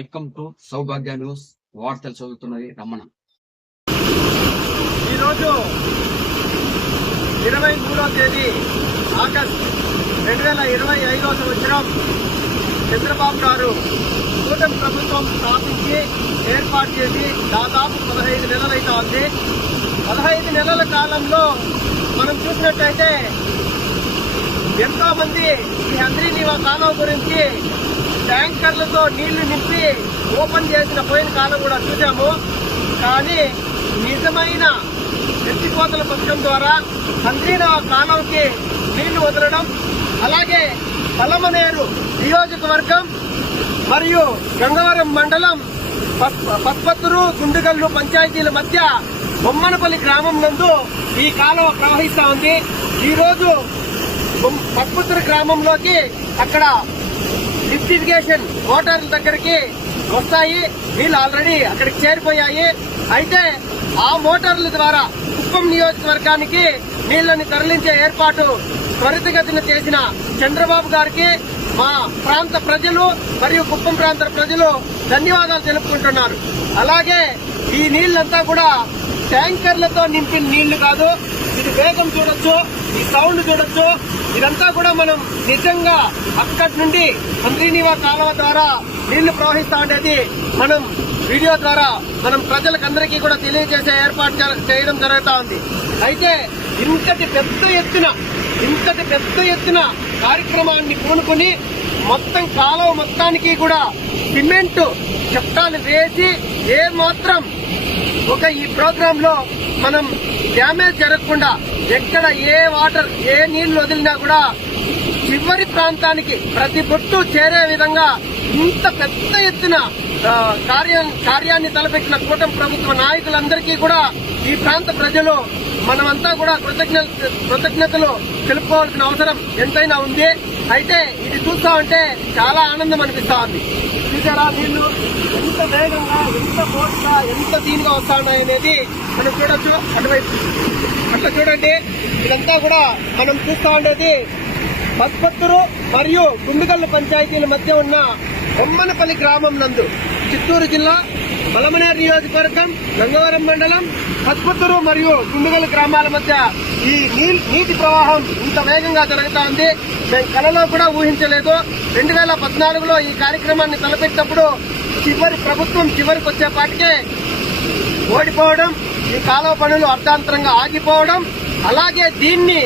Welcome to Saubhagya news. వార్తలు చదువుతున్నది రమణ. ఈరోజు 23వ తేదీ ఆగస్టు 2025 సంవత్సరం చంద్రబాబు గారు కూటమి ప్రభుత్వం స్థాపించి ఏర్పాటు చేసి దాదాపు 15 నెలలైతే ఉంది. 15 నెలల కాలంలో మనం చూసినట్టయితే ఎంతో మంది ఈ హంద్రీనీవా కాలువ గురించి ట్యాంకర్లతో నీళ్లు నింపి ఓపెన్ చేసిన పోయిన కాలం కూడా చూసాము. కానీ నిజమైన ఎత్తిపోతల పథకం ద్వారా హంద్రీనీవా కాలువకి నీళ్లు వదలడం, అలాగే పలమనేరు నియోజకవర్గం మరియు గంగవరం మండలం పత్పత్తురు గుండుగల్లు పంచాయతీల మధ్య బొమ్మనపల్లి గ్రామం నందు ఈ కాలువ ప్రవహిస్తా ఉంది. ఈ రోజు పత్పత్తురు గ్రామంలోకి అక్కడ లిఫ్ట్ ఇరిగేషన్ మోటార్ల దగ్గరికి వస్తాయి. నీళ్లు ఆల్రెడీ అక్కడికి చేరిపోయాయి. అయితే ఆ మోటార్ల ద్వారా కుప్పం నియోజకవర్గానికి నీళ్లని తరలించే ఏర్పాటు త్వరితగతిన చేసిన చంద్రబాబు గారికి మా ప్రాంత ప్రజలు మరియు కుప్పం ప్రాంత ప్రజలు ధన్యవాదాలు తెలుపుకుంటున్నారు. అలాగే ఈ నీళ్లంతా కూడా ట్యాంకర్లతో నింపిన నీళ్లు కాదు. ఇది వేగం చూడొచ్చు, ఈ సౌండ్ చూడొచ్చు. ఇదంతా కూడా మనం నిజంగా అక్కడి నుండి హంద్రీనీవా కాలువ ద్వారా నీళ్లు ప్రవహిస్తా ఉండేది మనం వీడియో ద్వారా మనం ప్రజలకందరికీ కూడా తెలియజేసే ఏర్పాటు చేయడం జరుగుతా ఉంది. అయితే ఇంతటి పెద్ద ఎత్తున కార్యక్రమాన్ని పూనుకుని మొత్తం కాలువ మొత్తానికి కూడా సిమెంట్ చట్టాలు వేసి ఏ మాత్రం ఈ ప్రోగ్రామ్ లో మనం డ్యామేజ్ జరగకుండా ఎక్కడ ఏ నీళ్లు వదిలినా కూడా చివరి ప్రాంతానికి ప్రతి బొట్టు చేరే విధంగా ఇంత పెద్ద ఎత్తున కార్యాన్ని తలపెట్టిన కూటమి ప్రభుత్వ నాయకులందరికీ కూడా ఈ ప్రాంత ప్రజలు మనమంతా కూడా కృతజ్ఞతలు తెలుపుకోవాల్సిన అవసరం ఎంతైనా ఉంది. అయితే ఇది చూస్తా ఉంటే చాలా ఆనందం అనిపిస్తా ఉంది. చూసారా నీళ్లు ఎంత వేగంగా, ఎంత ఫోర్స్గా, ఎంత దీనిగా వస్తా ఉన్నాయనేది మనం చూడొచ్చు. అటువైపు అట్లా చూడండి. ఇదంతా కూడా మనం చూస్తా ఉండేది పత్పత్తురు మరియు గుండుగల్లు పంచాయతీల మధ్య ఉన్న బొమ్మనపల్లి గ్రామం నందు చిత్తూరు జిల్లా పలమనేరు నియోజకవర్గం గంగవరం మండలం పత్పత్తురు మరియు గుండుగల్లు గ్రామాల మధ్య ఈ నీటి ప్రవాహం ఇంత వేగంగా జరుగుతా ఉంది. మేము కలలో కూడా ఊహించలేదు. 2014లో ఈ కార్యక్రమాన్ని తలపెట్టినప్పుడు ప్రభుత్వం చివరికి వచ్చేపాటికే ఓడిపోవడం, ఈ కాలువ పనులు అర్ధాంతరంగా ఆగిపోవడం, అలాగే దీన్ని